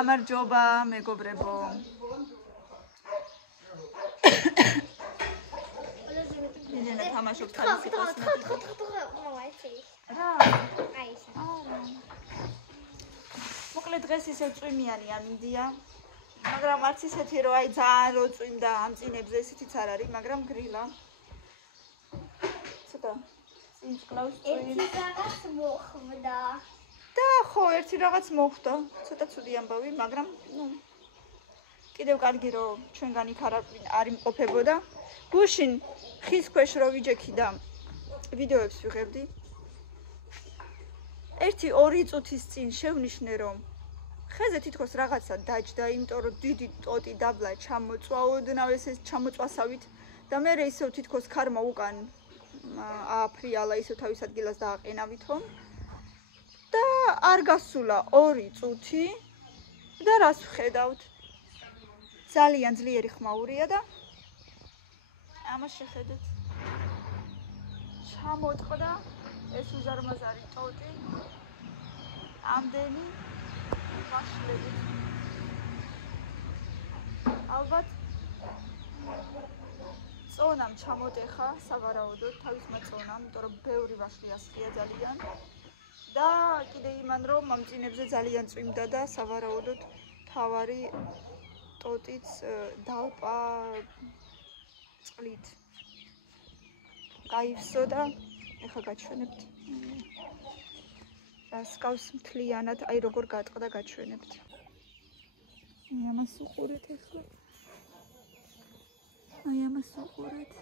გამარჯობა მეგობრებო. მიდენა თამაშობ თავისი კოსმეტიკით. რა? აი ეს. მოკლედ დღეს ისე წვიმიანი ამინდია. მაგრამ არც ისეთი რომ აი ძალიან რო წვიმდა ამ წინებზე ისეთიც არ არის, მაგრამ გრილა. ცოტა წინს კლავს წვიმს. ერთი რაღაც მოხდა. და ხო, ერთი რაღაც მოხდა. ცოტა ცუდი ამბავი, მაგრამ ნუ კიდევ კარგი რომ ჩვენგან იქ არ იმყოფებოდა. გუშინ ხის ქვეშ რო ვიჯექი და ვიდეოებს ვიღებდი. 1-2 წუთის წინ შევნიშნე რომ ხეზე თითქოს რაღაცა დაჯდა, იმიტომ რომ დიდი ტოტი დაბლა ჩამოწვა, ოდნავ ეს ჩამოწვასავით და მე ისევ თითქოს ქარმა უკან ააფრიალა, ისევ თავის ადგილას დააყენავითო. და არ გასულა 2 წუთი და რას ვხედავთ? ძალიან ძლიერი ხმაურია და ამას შეხედეთ. ჩამოტყდა ეს უზარმაზარი ტოტი. ამდენი ვაშლებით. ალბათ წონამ ჩამოტეხა სავარაუდოდ თავისმა წონამ, იმიტომ რომ ბევრი ვაშლი ასხია ძალიან. და კიდე იმან რომ ამ წინებზე ძალიან წვიმდა და სავარაუდოდ თავარი ტოტიც დალპა წყლით გაივსო და ეხლა გაჩვენებთ. რას გავს მთლიანად, აი როგორ გატყდა გაჩვენებთ. აი ამას უყურეთ ეხლა. აი ამას უყურეთ.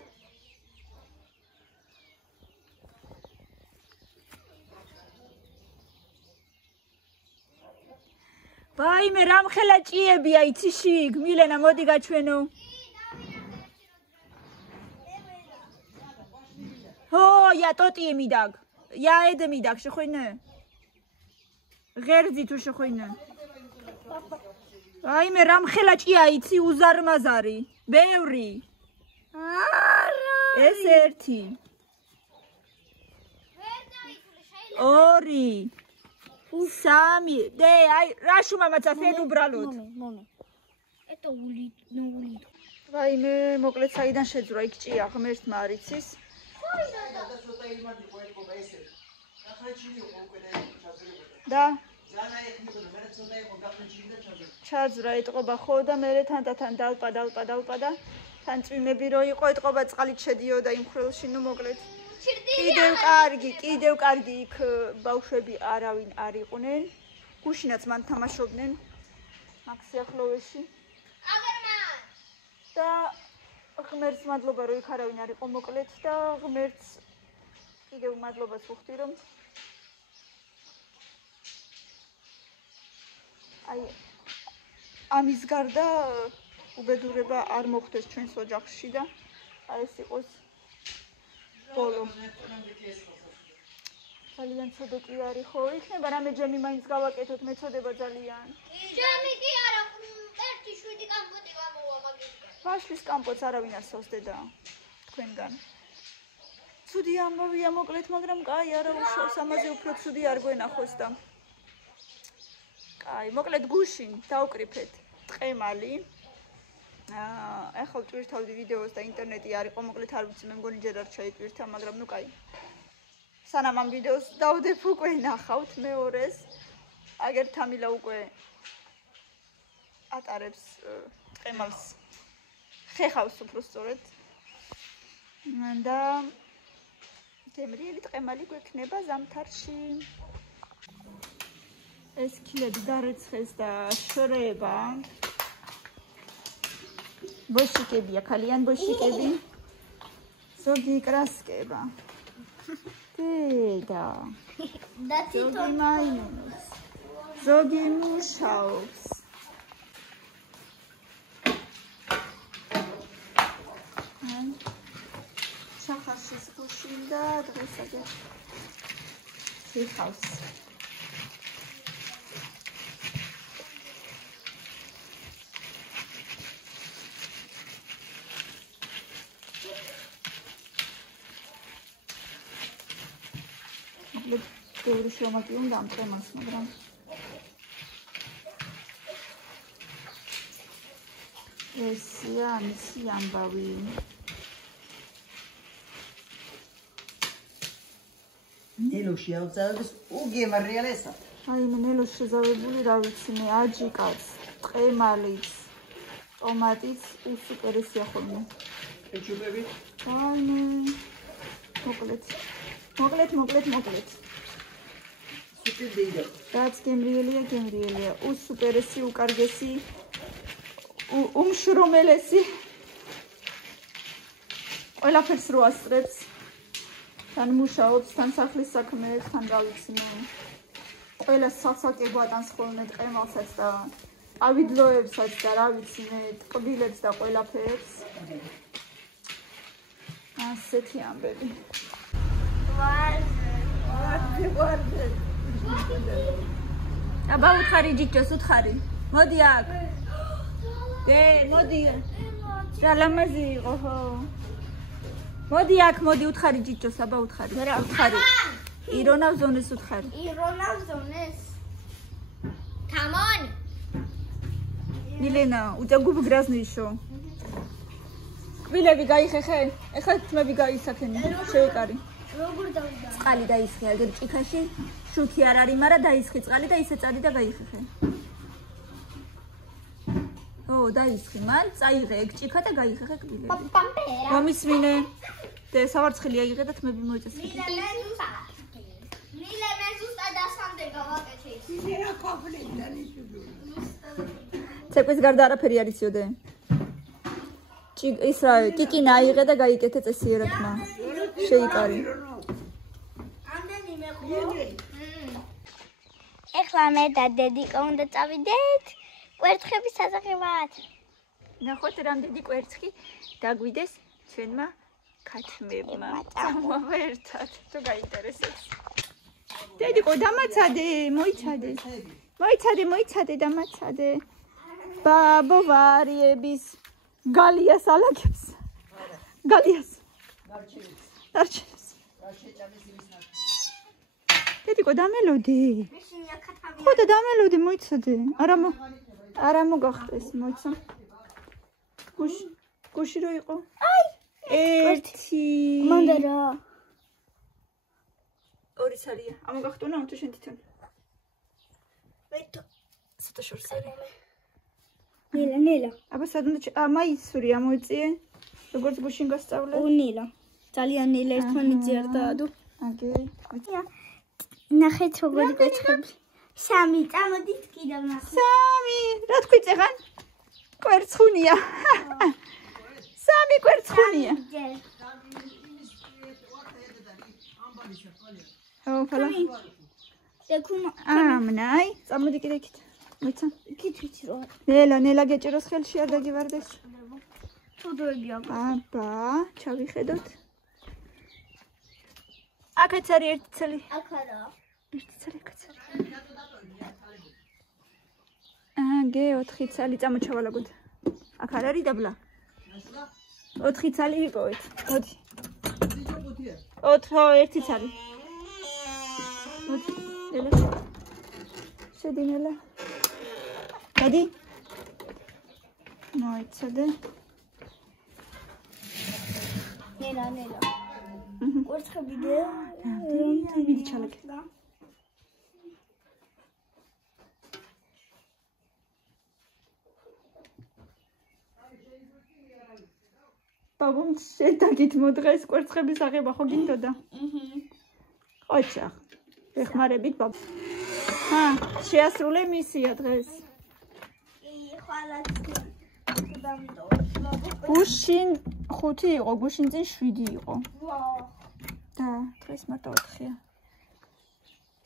ვაიმე, რამხელა ჭიებია იცი იქ, მილენა მოდი გაჩვენო. ჰო, ია ტოტი მიდაგ. ია ედ მიდაგ შეხვინე. ღერძი თუ შეხვინე. ვაიმე, რამხელა ჭია იცი უზარმაზარი. ბევრი. ეს 1. 2. 3. დე, აი, რაშუ მამაცა ფენ უბრალოდ. მომე. ეტო ული. ვაიმე, მოკლედ საიდან შეძვრა იქ ჭია ღმერთმა არ იცის. და ჩაძვრა ეტყობა ხო და მერე თან დალპა და თან წვიმები რო იყო ეტყობა წყალით შედიოდა იმ ხვრელში, ნუ მოკლედ კიდევ კარგი იქ ბავშვები არავინ არ იყვნენ. გუშინაც მან თამაშობდნენ მაგ სიახლოვეში. და ღმერთს მადლობა რომ იქ არავინ არ იყო მოკლედ და ღმერთს კიდევ მადლობას ვუხდი რომ აი ამის გარდა უბედურება არ მოხდეს ჩვენს ოჯახში და აი ეს იყოს ბოლო. ძალიან ცუდები არის ხო? იქნება რამე ჯემი მაინც გავაკეთოთ, მეწოდება ძალიან. ჯემი კი არა, 1-7 კამპოტი გამოვა მაგისგან. ვაშლის კამპოტს არავინ არ სვავს დედა თქვენგან. ცუდი ამბავია მოკლედ, მაგრამ კაი არა უშავს, ამაზე უფრო ცუდი არ გვენახოს და კაი, მოკლედ გუშინ დავკრიფეთ ტყემალი. ახლა ვტვირთავდი ვიდეოს და ინტერნეტი არ იყო, მოკლედ არ ვიცი, მე მგონი ჯერ არ ჩაიტვირთა, მაგრამ ნუ კაი. სანამ ამ ვიდეოს დავდებ უკვე ნახავთ მეორეს. აგერ თამილა უკვე ატარებს ტყემალს. ხეხავს უფრო სწორედ. და გემრიელი ტყემალი გვექნება ზამთარში. ეს ქილები დარეცხეს და შრება. ბოშიკებია, ქალიან ბოშიკები. ზოგი იკრასკება. დედა. და თვითონ მაინუს. ზოგი მუშაობს. შახარშის გუშინ და დღესადე ხეხავს. ბევრი შრომაკი უნდა ამ ტემას, მაგრამ ესია მისი ამბავი. ნელოში ავწავდეს უგემარიალესა. აი მე ნელოს შეზავებული რა ვიცი მე აჯიკაც, ტყემალიც, ტომატიც უსუპერესია ხოლმე. ეჩუბები? აი მე მოკლეთ. სუპერ დეიდა. რაც გემრიელია, უსუპერესი, უკარგესი, უმშრომელესი. ყველაფერს რო ასწრებს. თან მუშაობს, თან სახლის საქმეებს, თან რა ვიცი მე. ყველა სასაკე გვატანს ხოლმე ტყემალსაც და ავიდლოებსაც და რა ვიცი მე, ტკბილებს და ყველაფერს. ასეთი ამბები. ვარდე. აბა უთხარი ჯიჯოს უთხარი. მოდი აქ. დე, მოდი. რა ლამაზი იყო ხო? მოდი აქ, მოდი უთხარი ჯიჯოს, აბა უთხარი. რა უთხარი? ირონა ზონეს უთხარი. ირონა ზონეს. Come on. მილენა, უძაგუბ გრაზნიშო. კბილები გაიხეხე? ეხლა თმები გაისაქენი. შეეკარი. როგორ დავიდა? წყალი დაისხე აგერ ჭიქაში. შუთი არ არის, მაგრამ დაისხე წყალი და ისე წადი და გაიხეხე. ო, დაისხე, მან წაიღე ეგ ჭიქა და გაიხეხე კბილები. პამპერა. მომისმინე. და სავარცხელი აიღე და თმები მოიწეს. მილე მე ზუსტად ასამდე გავაკეთე ის. რა ყოფილა ისე. ცეკვის გარდა არაფერი არ იციოდე. ის რა, კიკინა აიღე და გაიკეთე წესიერათმა. შეიკარი. ამდენი მე ხო? ეხლა მე და დედიკო უნდა წავიდეთ კვერცხების საზაღებად. ნახოთ რამდენი კვერცხი დაგვიდეს ჩვენმა ქათმებმა. წამოვა ერთად, თუ გაინტერესებს. დედიკო დამაცადე, მოიცადე, დამაცადე. ბაბო ვარიების გალიას ალაგებს. გალიას. დარჩენს. დედიკო დამელოდი. ხო და დამელოდი, მოიცადე. არა მოგახტეს, მოიცა. გუში რო იყო? აი! ერთი. მონდა რა. ორი ცალია. ამოგახტუნა თუ შენ თვითონ? მე თუ ცოტა შორს არის. ნელა. აბა სადმე მაისური ამოიწიე. როგორც გუშინ გასწავლე? ნელა. ძალიან ნელა ერთმანეთზე არ დაადო. აგე. ნახეთ როგორი კვერცხები. 3 წამოდით კიდევ ნახეთ. 3. რა თქვი წეღან? კვერცხუნია. 3 კვერცხუნია. ო, ფალა. ეკუმა. ამნაი, წამოდი კიდე იქით. მოიცა. იქით რო. ნელა გეჭიროს ხელში არ დაგივარდეს. თუ დროები აქვს. აბა, ჩავიხედოთ. აქაც არის ერთი ცალი. აქ არა. ერთი ცალი აქაც არის. აგე 4 ცალი წამოჩავალაგოთ. აქ არ არის დაბლა. 4 ცალი ვიპოვეთ. მოდი. 4 ერთი ცალი. მოდი. ნელა. შედი ნელა. მოდი. მოიცადე. ნელა. კვერცხები და მიდი ჩალაკე. ბაბუმ შედაგით მოდღეს კვერცხების აღება ხო გინდოდა? ოჩა. ეხმარებით ბაბ. შეასრულე მისია დღეს. ხვალაც დამდო. გუშინ 5 იყო, გუშინ წინ 7 იყო. და დღეს მარტო 4-ია.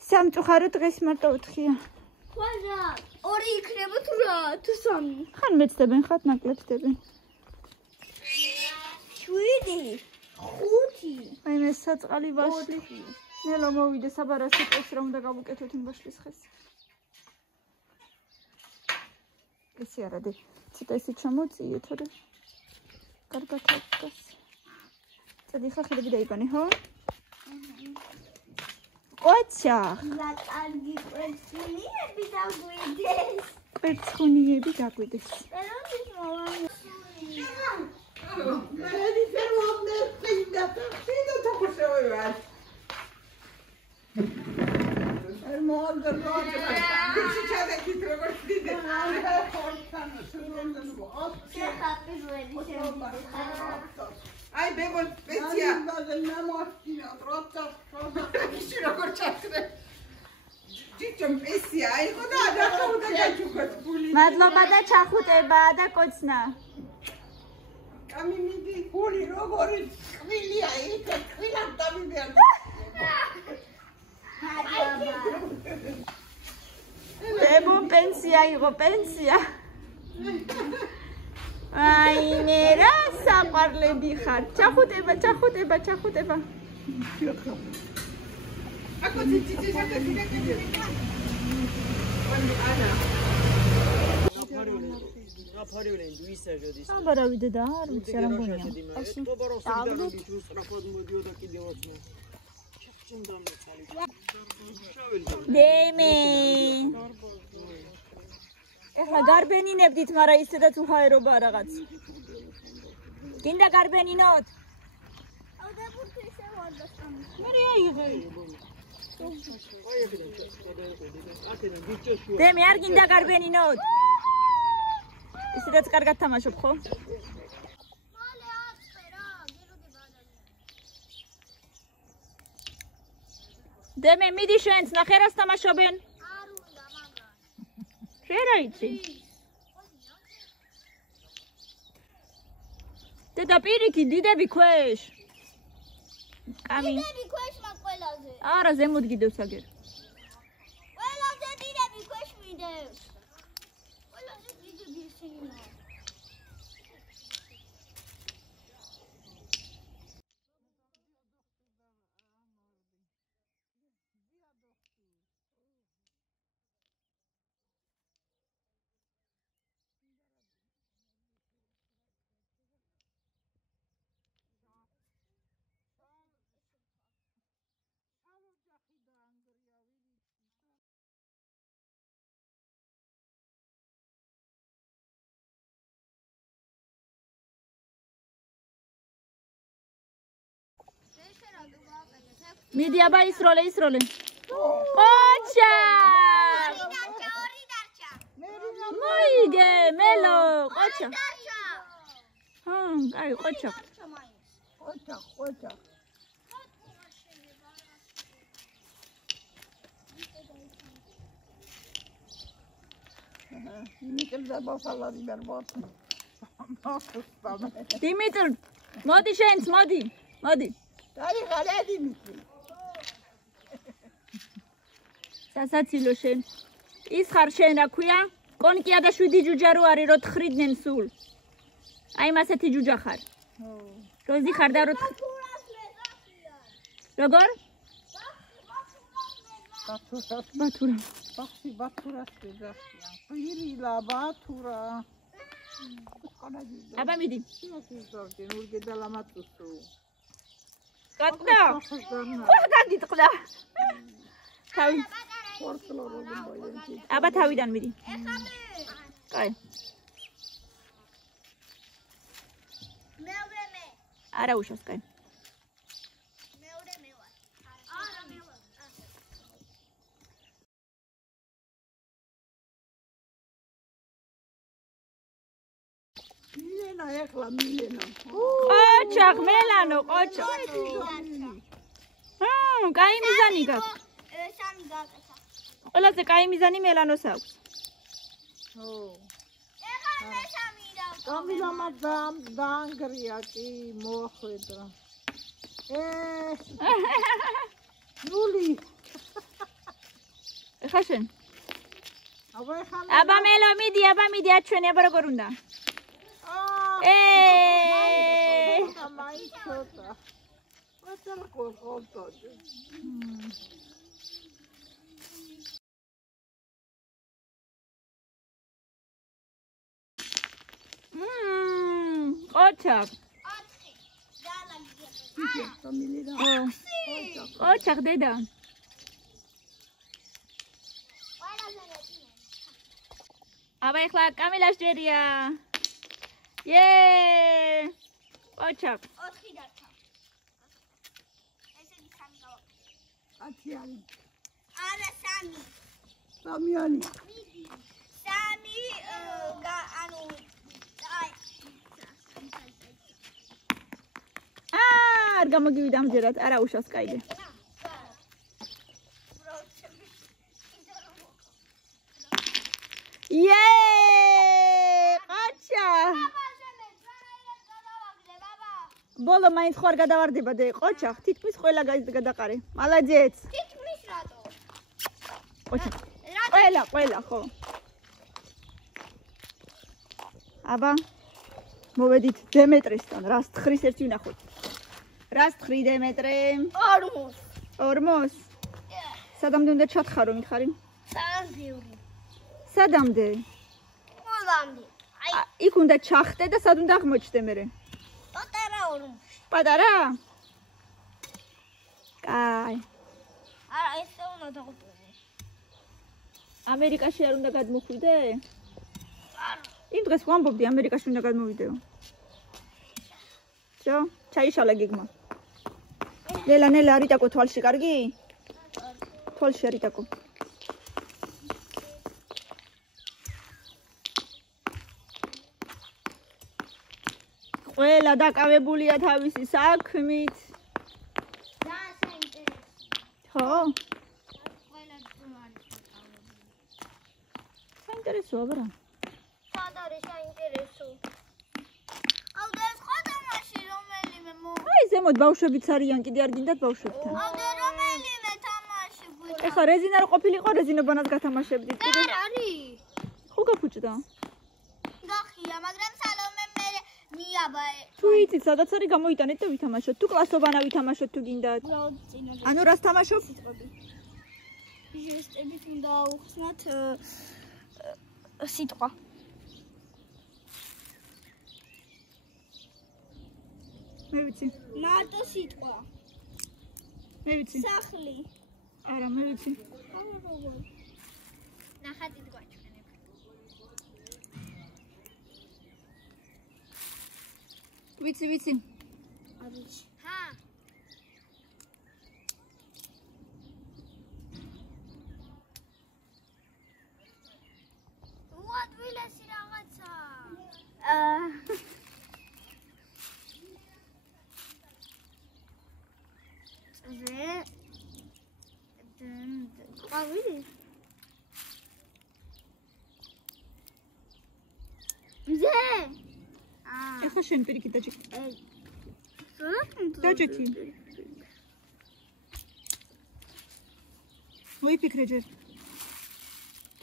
სამწუხარო დღეს მარტო 4-ია. ხვალა 2 იქნება თუ რა? თუ 3? ხან მეცდებენ, ხათ ნაკლებდებენ. 7, 5. აი მე საწყალი ვაშლი. ნელა მოვიდე საბარას სიტყვის რა უნდა გავუკეთოთ იმ ვაშლის ხეს. ესე არა დე. ცოტა ისე ჩამოწიე, თორე კარგად აღდგას. წადი ხა ხელები დაიგონე, ხო? ოჩა. და კარგი კვერცხები დაგვიდეს. კვერცხუნიები გაგვიდეს. ეროვნულ Meni fermam ne pinda. Pinda tako se oivat. Fermam da rođe. Bići čada ki treba stide. Aj bebo specija. Ჭიჭომ პესია, აიღო და დაკავდა გაჩუქოთ ფული. მადლობა და ჩახუტება და კოცნა. კამი მიდი ფული როგორი ყვილია იქ ყვილა დამიდიან. ბებო პენსია იყო, პენსია. აი მე რა საყვარლები ხარ. ჩახუტება, ჩახუტება, ჩახუტება. აკო ჭიჭი შეგეძინე. აფარივლენ ვისაჟოდის. აბარავიდე და არ ვიცი რა მგონია. დემე. ეხლა გარბენინებდით, მაგრამ ისედაც უხაერობა რაღაც. გინდა გარბენინოთ? დემე არ გინდა გარბენინოთ? ისედაც კარგად თამაშობ, ხო? დემე მიდი შენც ნახე რას თამაშობენ? არ უნდა, მაგრამ. შენ რა იცი? დედა პირიქით დიდები ქვეშ. კამი. დიდები ქვეშ მაგ ყველაზე. არა ზემოთ გიდევს აგერ. ყველაზე დიდები ქვეშ მიდევს. ყველაზე დიდები ისინია. მიდი აბა ისროლე, ისროლე. ყოჩა! ორი დარჩა. მოიგე, მელო, ყოჩა. დარჩა. აი, ყოჩა. ყოჩა. იმიტომ და ბავშვები ვერ მოწმ. დიმიტრი, მოდი შენც, მოდი. მოდი. დაიღალე დიმიტრი. სასაცილო შენ. ის ხარ შენ რა ქვია? კონკია და 7 ჯუჯა რო არის რო თხრიდნენ სულ. აი მასეთი ჯუჯა ხარ. როზი ხარ და რო როგორ? ბათურა. ბათურას ეძახიან. ყვირილა ბათურა. აბა მიდი. ისიზორდენ ურგედა ლამატუსო. კატნა. ხო გაგიტყდა. თავი. პორტლო როგორ მოიერთი. აბა თავიდან მიდი. კაი. მეორე მე. არა უშავს კაი. მეორე მე ვარ. არა მე ვარ. მილენა ეხლა მილენა. ყოჩა მელანო ყოჩა. კაი მიზანი გაქვს. სამი გაკეთა. ყველაზე კაი მიზანი მელანოს აქვს. ეხლა მე სამი და გამილამა დაანგრია კი მოახვედრა. ნული. ეხა შენ. აბა ეხლა აბა მელო მიდი, აბა მიდი აჩვენი, აბა როგორ უნდა? მაიჩოტა. ვაწერა ყოლტო. ყოჩა. 4. დალაგია. ყოჩა დედა. ყველაზე მეტი. აბა ეხლა კამილას ჯერია. Yay! Ocha. 4 დარჩა. ესე იგი 3 გავაკეთე. 10 არის. არა 3. სამიანი. 3 ანუ აი არ გამოგივიდა ამჯერად, არა უშავს კაიდე. Yay! Ocha! ბოლო მაინც ხო არ გადავარდება და ყოჩა, თითქმის ყველა გადაყარე. მალაძეც. თითქმის რატო? ყოჩა. ყველა ხო. აბა მოვედით დემეტრესთან, რას თხრის ერთი ვნახოთ. რას თხრი დემეტრე? 40. 40. სადამდე უნდა ჩათხარო მითხარი? სანძიური. სადამდე? ყველამდე. აი, იქ უნდა ჩახტე და სად უნდა აღმოჩნდე მერე? პატარა 40. პატარა? კაი. არა, ესე უნდა დაგვიყვანო. ამერიკაში არ უნდა გადმოხვიდე? არა. იმ დღეს ვამბობდი ამერიკაში უნდა გადმოვიდეო. ძო, ჩაიშალა გიგმა. ნელა არიტაკო თვალში კარგი? თვალში არიტაკო. ყველა დაკავებულია თავისი საქმით. და საინტერესო. ხო? ყველა ძმარი. საინტერესოა ბრა. სად არის საინტერესო? ავდა ეს ხო თამაში რომელიმე აი ზემოთ ბავშვებიც არიან, კიდე არ გინდათ ბავშვებთან. ავდა რომელიმე თამაში გვიყვარს. ეხლა რეზინა რო ყოფილიყო, რეზინობანაც გათამაშებდით. და არ არის. ხო გაფუჭდა. გახია, მაგრამ სალომე მე მიაბა. თუ იცით, სადაც არის გამოიტანეთ და ვითამაშოთ. თუ კლასობანა ვითამაშოთ თუ გინდათ. ანუ რას თამაშობ? ჟესტებით უნდა აუხსნათ სიტყვა. მე ვიცი. მარტო სიტყვა. მე ვიცი. სახლი. არა, მე ვიცი. ნახატი გვაჩვენებ. ვიცი. არის. ჰა. უადვილესი რაღაცა. ყვავილი? მზე? ეხლა შენ პირიქით დაჭიქ. დაჭიქი. მოიფიქრე ჯერ.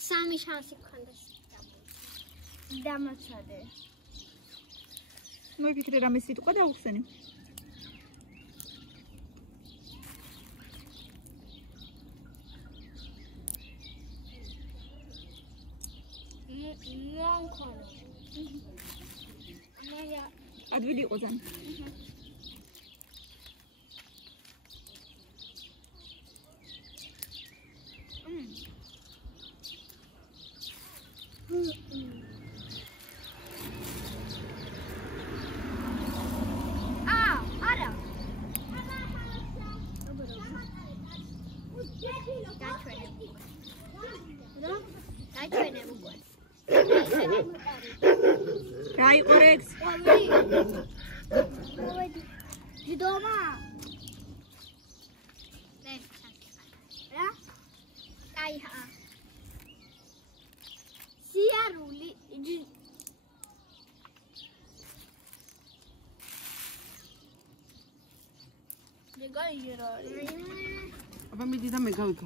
სამი შანსი გქონდა დამოჩადე. მოიფიქრე რამე სიტყვა და უხსენი. მანქანა. ამაია ადვილი იყო ძალიან. არა. დაჩვენებ უკვე. რა იყო რექს? ჯდომა. რა? აიჰა. სიარული. აბა მიდი და მე გავიქო.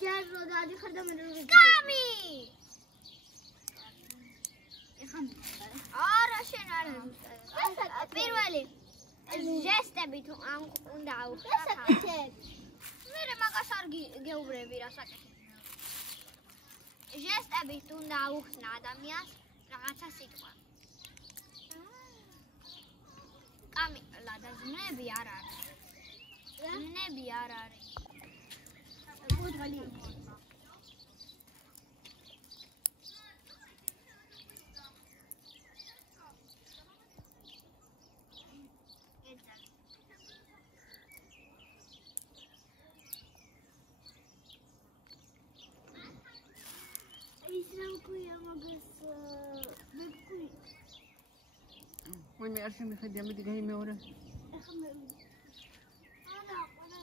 ჯერო დადიხარ და მე გამი. არა შენ არ პირველი ჟესტები თუ უნდა აუხსნათ. მე მაგას არ გეუბნები რა საკეთებ. ჟესტები თუ უნდა აუხსნა ადამიანს რაღაცა სიტყვა. კამი ლადა ზნები არ არის. ზნები არ არის. კუდვალი. მე არ შემიხედია, მიდი გაიმეორე.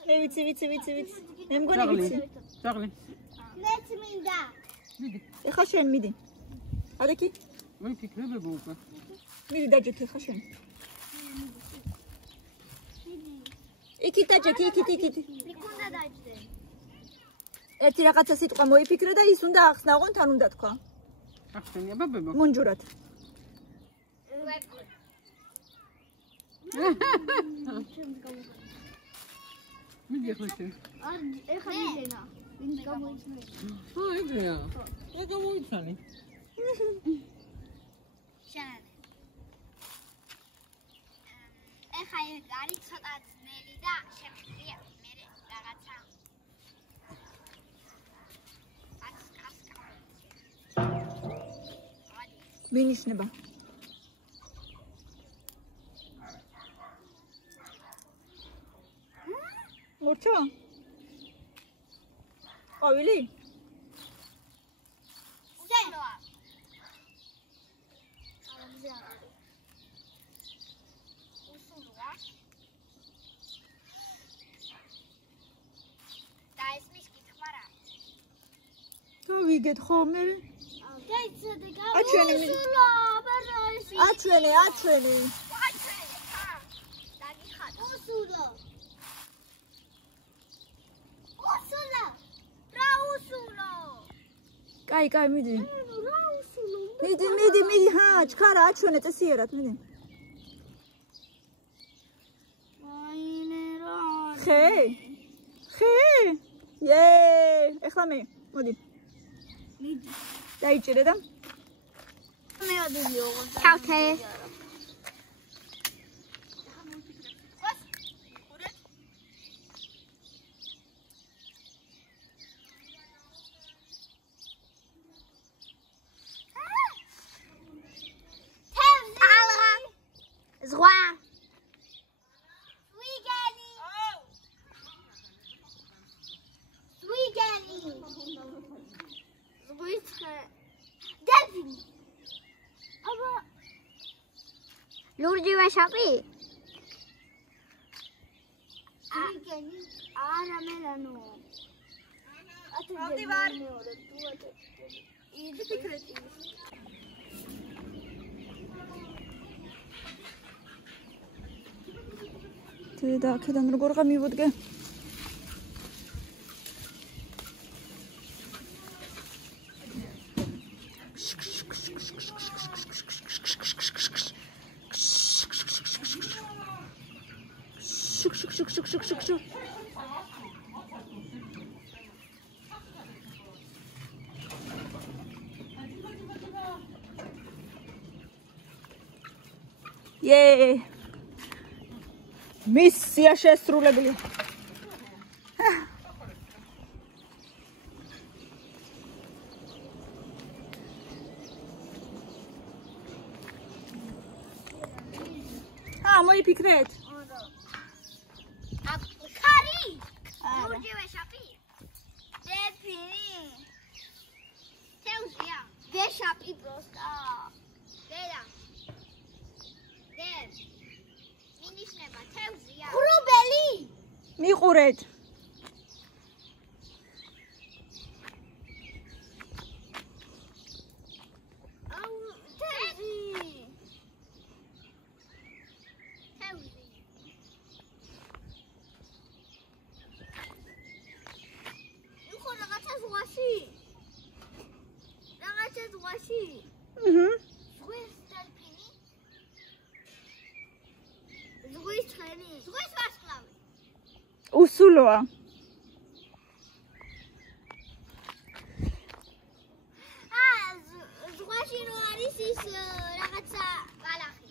მე ვიცი. მე მგონი ვიცი. ძაღლი. მეც მინდა. მიდი. ეხა შენ მიდი. ადექი? მე ფიქრებება უკვე. მიდი დაჯექი ეხა შენ. იქით დაჯექი, იქით. იქ უნდა დაჯდე. ერთი რაღაცა სიტყვა მოიფიქრე და ის უნდა ახსნაყონ, თან უნდა თქვა. ახსენია ბაბებო. მუნჯურად. მიდი ახლა შენ. ეხა მიდენა. ვინც გამოიწვია. ეგრეა. ეგ გამოიცანი. შენ. ეხა არის ცოტა ძნელი და შემიძლია მე რაღაცა. მინიშნება. მორჩა? ყვავილი? უსულოა. და ეს მის კითხვა რა? გავიგეთ ხოლმე. დაიცადე აჩვენე. აჩვენე. დაგიხატ. უსულო. რა უსულო? კაი, მიდი. რა უსულო? მიდი, ჰა, ჩქარა აჩვენე წესიერად, მიდი. აინე რა. ხე? ეხლა მე, მოდი. მიდი. დაიჭირე და მე ვადიო. ჩავთე. ზღვა. ლურჯი ვაშაპი? არა მელანო. ავდივარ. იგი ფიქრეთი. და აქედან როგორ გამივოდგე? მისია შესრულებული. მოიფიქრეთ. ხარი. ლურჯი ვეშაპი. დეფინი. თევზია. ვეშაპი პროსტა. დედა. დედ. მინიშნება თევზია. ღრუბელი. მიყურეთ. უსულოა. ზღვაში რო არის ის რაღაცა ბალახი.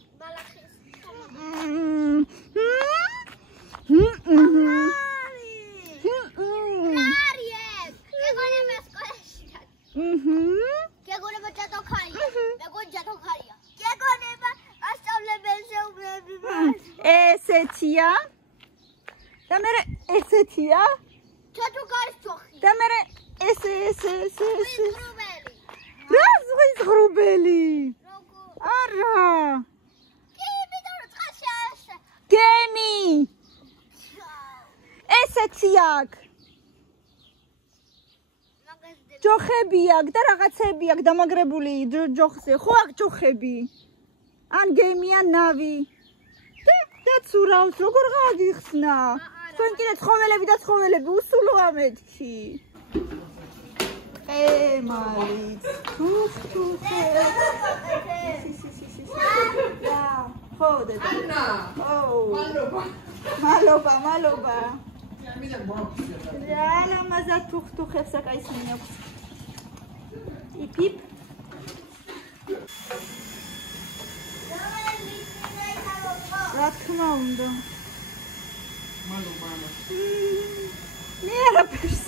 გეგონება ჯადოქარია. მეგონი ჯადოქარია. გეგონება ასწავლებელზე უბრალოდ. ესეთია. და მე ესეთია. ჯადოქარის ჯოხი. და მე ეს. რა ზღვის ღრუბელი? არა. კი, მე აქვს. ჯოხები აქვს და რაღაცები აქვს დამაგრებული ჯოხზე. ხო აქვს ჯოხები? ან გემი ან ნავი. და ცურავს, როგორ გადიხსნა? თქვენ კიდე ცხოველები და ცხოველები უსულო ამეთში. ყემალიც, თუხთუხე. ხო დედა. მალობა. რა ლამაზად თუხთუხებს აკაისმენი აქვს. იპიპ. რა თქმა უნდა. მალობა. მე არაფერს.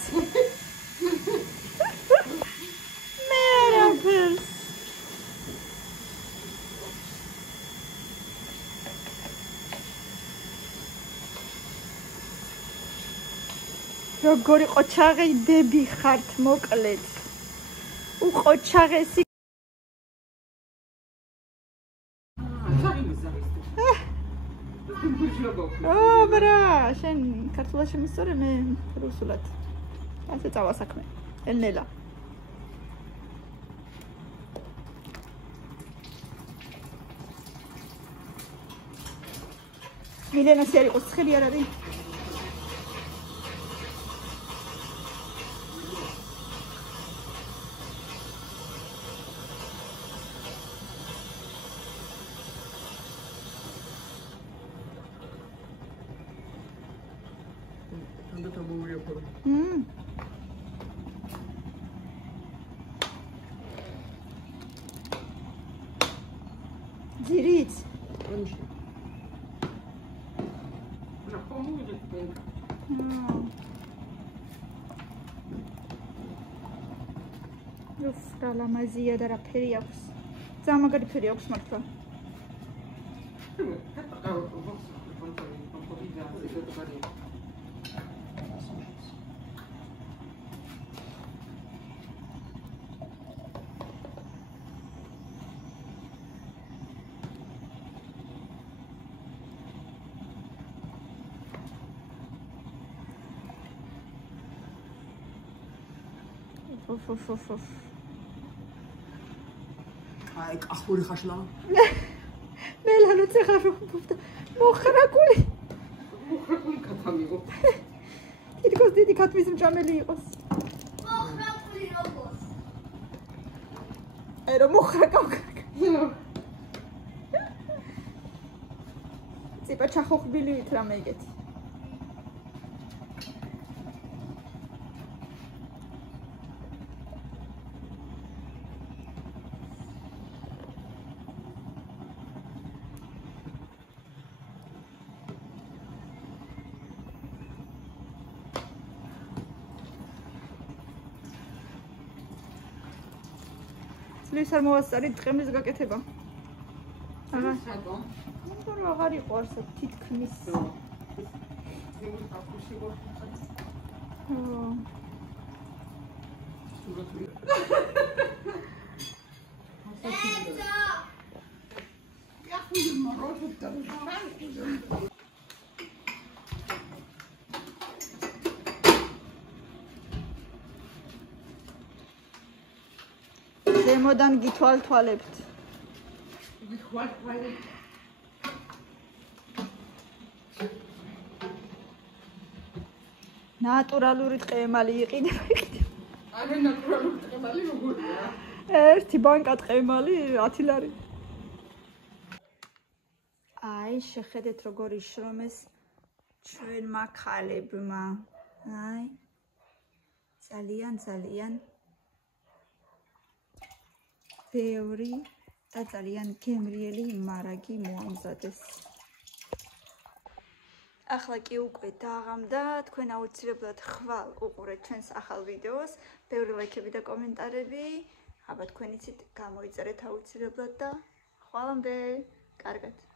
მე არაფერს. როგორი ყოჩაღებები ხართ მოკლედ. უყოჩაღესი ბრა, შენ ქართულად შემისწორე, მე რუსულად. ასე წავა საქმე. ელნელა. მილენას არ იყოს ცხელი არ არის? ძირიც? რა ლამაზია და რა ფერი აქვს. ძალიან მაგარი ფერი აქვს მართლა. აი, კახური ხაშლა. მე ლანოც ხარ მოხრაკული. მოხრაკული კათამიღო. თითქოს დიდი ქათმის მჭამელი იყოს. მოხრაკული როგორ? აი რომ მოხრაკავ. ციპა ჩახოხბილივით რამე იგეთი. ლის არ მოვასწარით დღემის გაკეთება. აღარ. მაგრამ აღარ იყო არსად თითქმის. ზემოდან გითვალთვალებთ. ნატურალური ტყემალი იყიდება. არა ნატურალური ტყემალი როგორია? ერთი ბანკა ტყემალი 10 ლარი. აი, შეხედეთ როგორ იშრომეს ჩვენმა ქალებმა. აი. ძალიან ბევრი და ძალიან გემრიელი მარაგი მოამზადეს. ახლა კი უკვე დაღამდა, თქვენ აუცილებლად ხვალ უყურეთ ჩვენს ახალ ვიდეოს, ბევრი ლაიქები და კომენტარები, აბა თქვენ იცით გამოიწერეთ აუცილებლად და ხვალამდე, კარგად.